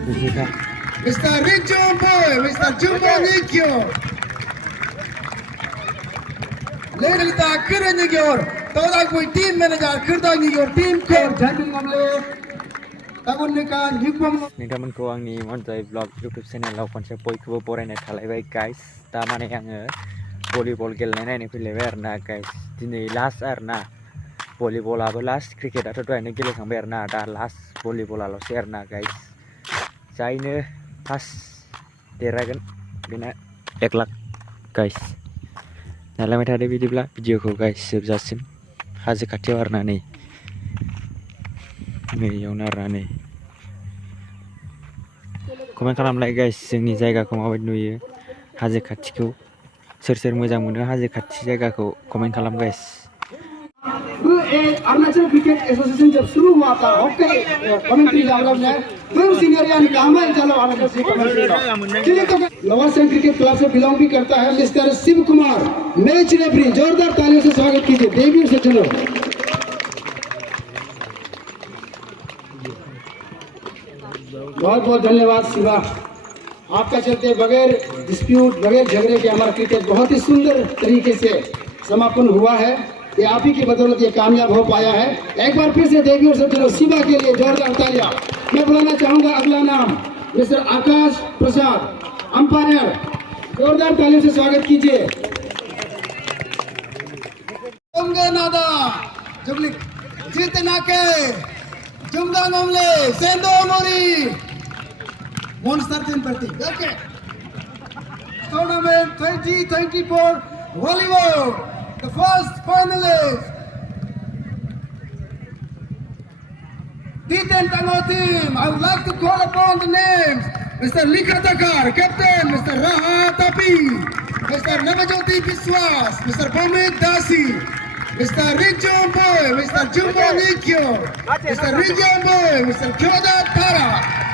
Mr. Rijombo, Mr. Jumbo Nikyo. Lady ta kira Nikyor. Toda koi team manager kirda Nikyor team coach. Jantung ngamle. Takun nikan Nikpom. Nikamanku angni monjai vlog YouTube channel lau konse poikubo borainai thalaibai guys. Da mane आङो volleyball गेलेनाय नायनो फैलायबाय आरोना guys. दिनै last आरोना volleyball आबो last cricket आथ' दहायनो गेलेखांबाय आरोना दा last volleyball आल'सै आरोना guys. जायनो first देरहागोन बेना 1 लाख guys. नालायबाय थादो बिदिब्ला भिडिअखौ guys जोबजासिम हाजो खाथियाव आरोना नै नैयावनो आरोना नै कमेन्ट खालामलाय guys जोंनि जायगाखौ माबायदि नुयो हाजो खाथिखौ सोर सोर मोजां मोनो हाजो खाथि जायगाखौ कमेन्ट खालाम guys. अरुणाचल क्रिकेट एसोसिएशन जब शुरू हुआ था हॉकी कमेंट्री डालर में फिर सीनियर यानी कामा चलो अरुणाचल से commentary lower saint cricket club से बिलोंग भी करता है mister Shiv Kumar match referee जोरदार तालियों से स्वागत कीजिए देवी से चलो बहुत बहुत धन्यवाद शिवा आपका चलते बगैर डिस्प्यूट बगैर झगड़े के हमारा क्रिकेट बहुत ही सुंदर तरीके से समापन हुआ है ये आप ही की बदौलत ये कामयाब हो पाया है. एक बार फिर से देवी और सब चलो शिवा के लिए जोरदार तालियां. मैं बुलाना चाहूंगा अगला नाम मिस्टर आकाश प्रसाद अंपायर जोरदार तालियों से स्वागत कीजिए. नादा जुगली जीतनाके जुमगा नोमले सेंदो मोरी मॉन्स्टर टीम प्रति okay tournament 2024 volleyball. The first finalist, D10 Tango team. I would like to call upon the names: Mr. Likatakar, Captain; Mr. Raha Tapi; Mr. Namajoti Biswas; Mr. Bomit Dasi; Mr. Rijombo; Mr. Jumbo Nikyo; Mr. Rijombo; Mr. Kyoda Tara;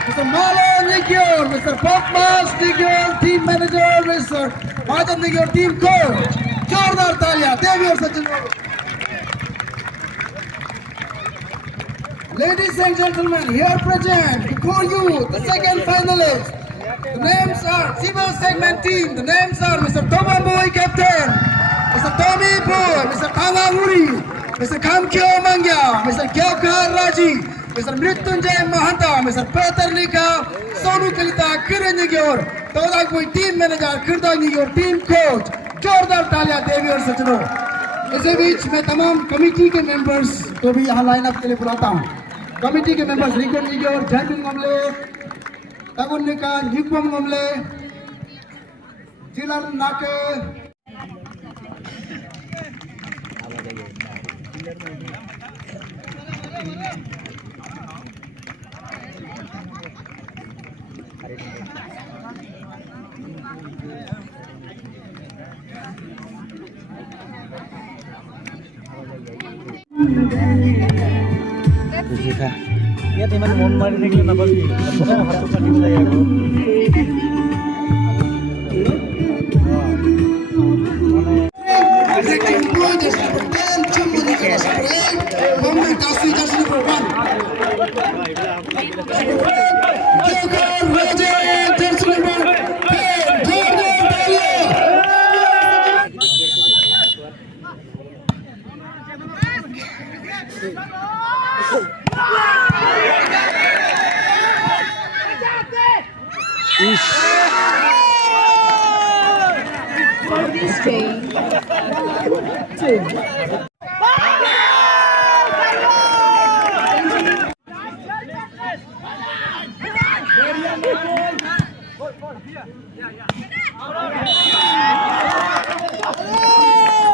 Mr. Malo Nikyo; Mr. Popmas Nikyo, team manager; Mr. Majan Nikyo, team coach. जोरदार तालियां देवी और Sachin. Ladies and gentlemen, here present before you the second finalist. The names are Siva segment team. The names are Mr. Thomas Boy captain, Mr. Tommy Boy, Mr. Tanga Uri, Mr. Kamkyo Mangya, Mr. Gyakar Raji, Mr. Mrityunjay Mahanta, Mr. Peter Nika, Sonu Kalita Kiranigyor, Toda koi team manager Kirdanigyor, team coach. जोरदार तालियां देवी और सज्जनों. इसी बीच मैं तमाम committee के members को भी यहाँ लाइन अप के लिए बुलाता हूँ. कमेटी के मेंबर्स रिकॉर्ड लीजिए और जैन मामले तगुन का निकम मामले जिला नाके Ya teman mau mari dengan apa sih? Harus pakai saya aku.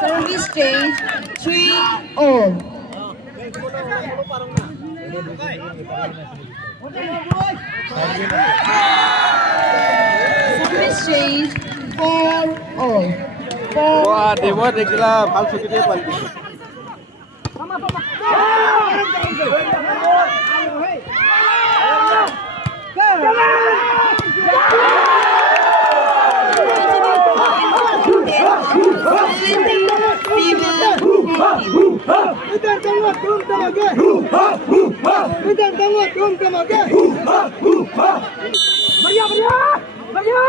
Service change 3-all. Service change 4-all. Wah, dewa deh gila, palsu gitu ya balik. इधर तंगो तुम तमगे बढ़िया बढ़िया बढ़िया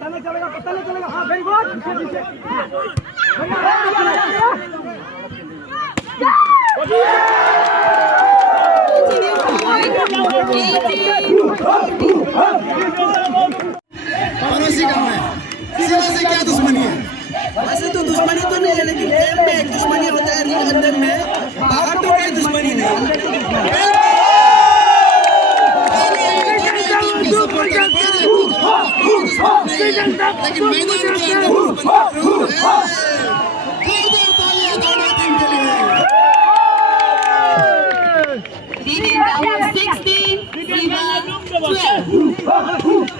पता नहीं चलेगा हाँ वेरी गुड पड़ोसी कहाँ है? सीमा से क्या दुश्मनी है? वैसे तो दुश्मनी तो नहीं है लेकिन गेम में एक दुश्मनी होता है रिंग अंदर में बाहर तो कोई दुश्मनी नहीं लेकिन मैदान के अंदर Leading down 16, Swr 17.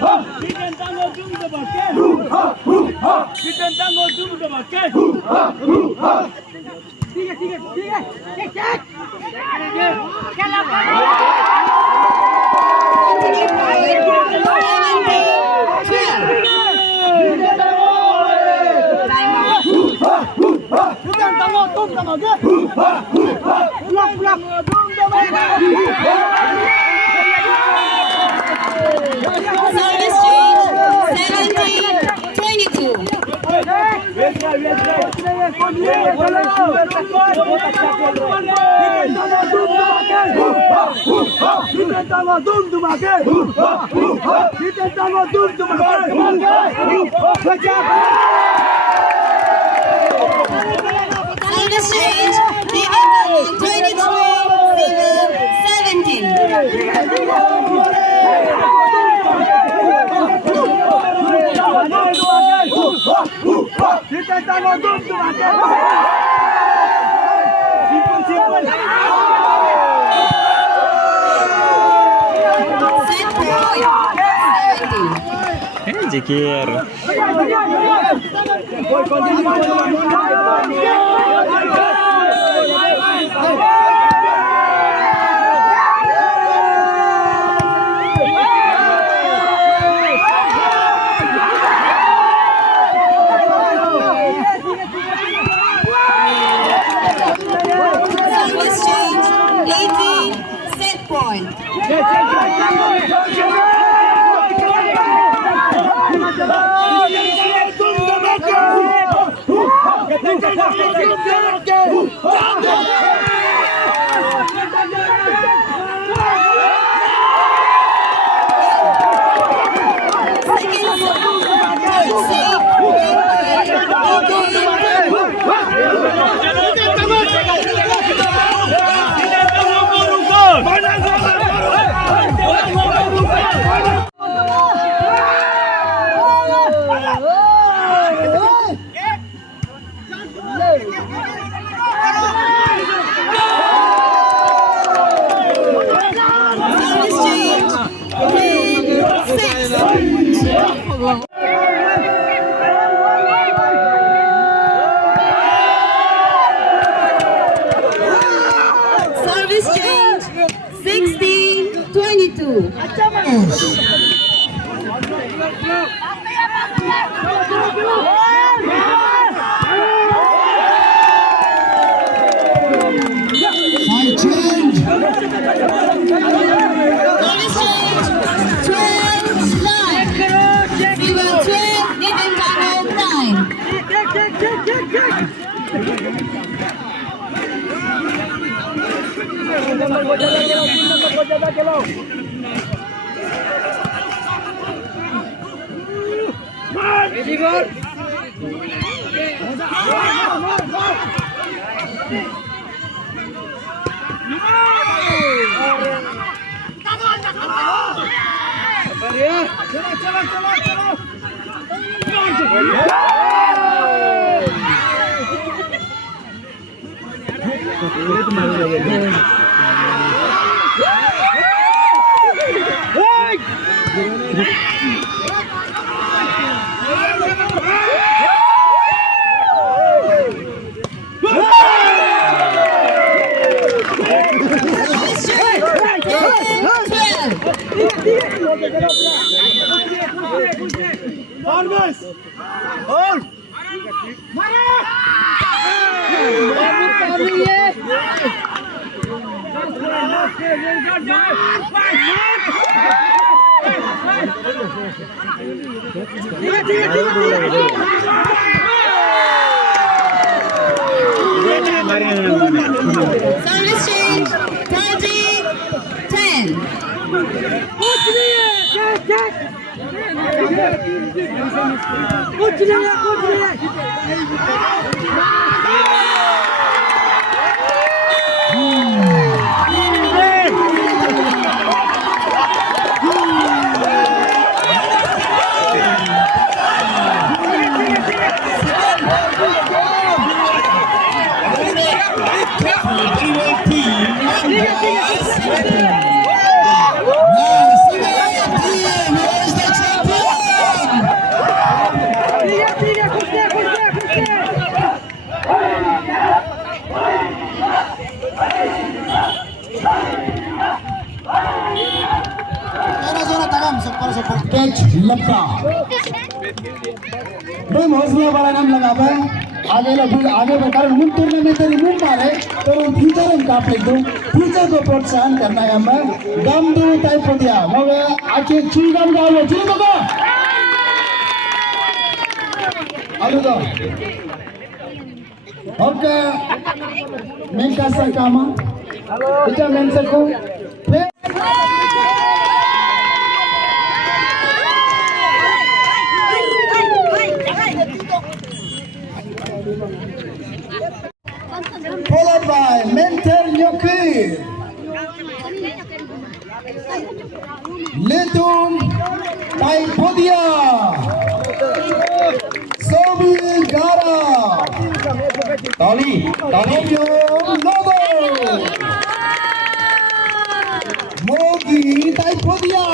Jikir. Service change, 18, set point. Service change 16-22. Side change. Service change 12-9. Swr 12, Nidin Bangal 9. Service change, 30-10. Catch लपका भाई हौसला वाला नाम लगा भाई आगे लगे आगे बढ़कर मुन टूर्नामेंट में मुन मारे तो फ्यूचर हम का पे दो फ्यूचर को प्रोत्साहन करना है हमें गम दो टाइप हो दिया मगर आके चीगम गाओ चीगम को आलू दो ओके मैं कैसा काम इतना मैं सकूं followed by mentor Nyokri Letum Taipodia Swr Derha Tali Logo Mogi Taipodia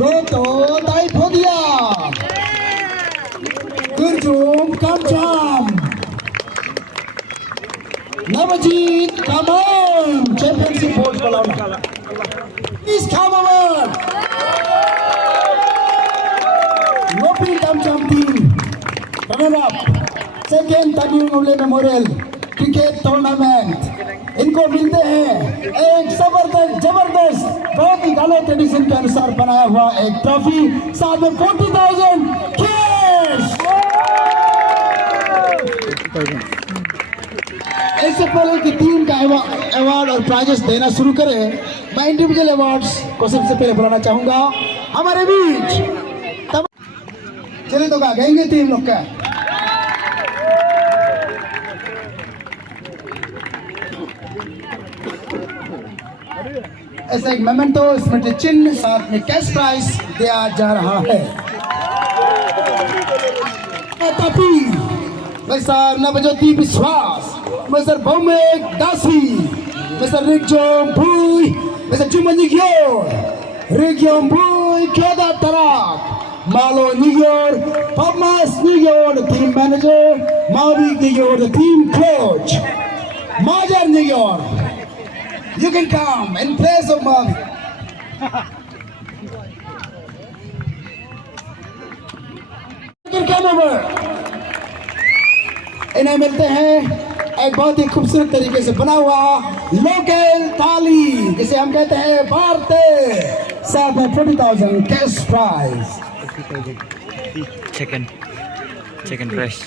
Goto Taipodia Gurjum Kamjam Navajit, come on! Championship holds Balona. Please come over! Lopi Kamjam team. Runner up. Second Tagung Ule Memorial Cricket Tournament. इनको मिलते हैं एक जबरदस्त बहुत ही गालो tradition के अनुसार बनाया हुआ एक ट्रॉफी साथ में 40,000 कैश। इससे पहले कि टीम का अवार्ड और प्राइजेस देना शुरू करें मैं इंडिविजुअल अवार्ड्स को सबसे पहले बुलाना चाहूंगा हमारे बीच चलिए तो गाएंगे टीम लोग का ऐसा एक मेमेंटो स्मृति चिन्ह साथ में कैश प्राइज दिया जा रहा है मिस्टर नवज्योति विश्वास मिस्टर भौमिक दासी मिस्टर रिक्जोम भुई मिस्टर चुमन निग्योर रिक्जोम भुई केदा तराक मालो निग्योर पद्मास निग्योर the team manager Mavi Niग्योर the team coach Majar Niग्योर you can come in place of Mavi you can come over इन्हें मिलते हैं एक बहुत ही खूबसूरत तरीके से बना हुआ लोकल थाली जिसे हम कहते हैं भारतीय साथ में 40,000 cash prize chicken fresh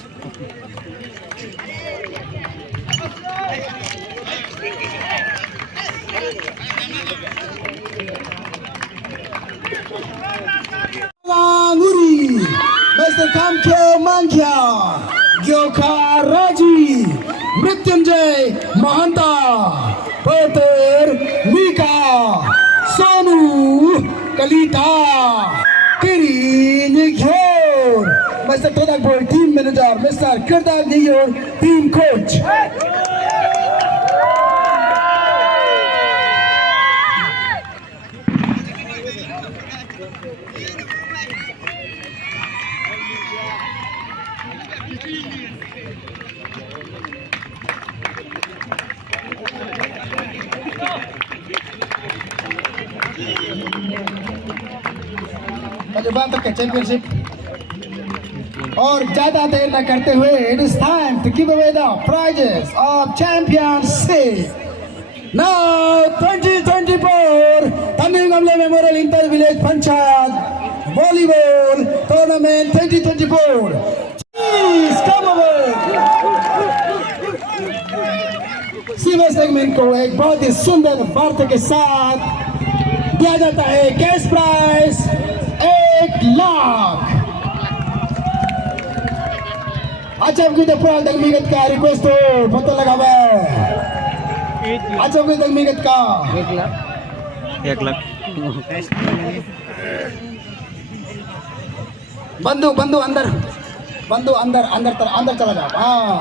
Nguri Mr. Kamkyo Mankya Gyoka Raji Mrityunjay Mahanta Peter Mika Sonu Kalita Kiri Nighyor Mr. Todakboy team manager Mr. Kirdak Nighyor team coach Championship और ज्यादा देर न करते हुए it is time to give away the prizes of championship. Now 2024 Tamilnadu Memorial Inter Village Panchayat Volleyball Tournament 2024. Please come over. Silver segment को एक बहुत ही सुंदर वार्ता के साथ दिया जाता है कैश प्राइज 1 लाख. अच्छा kita pulang dari migat ka request to betul lah kabar. अच्छा kita dari migat ka 1 lakh बंदू अंदर चला जा. हाँ.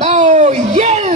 Now yell.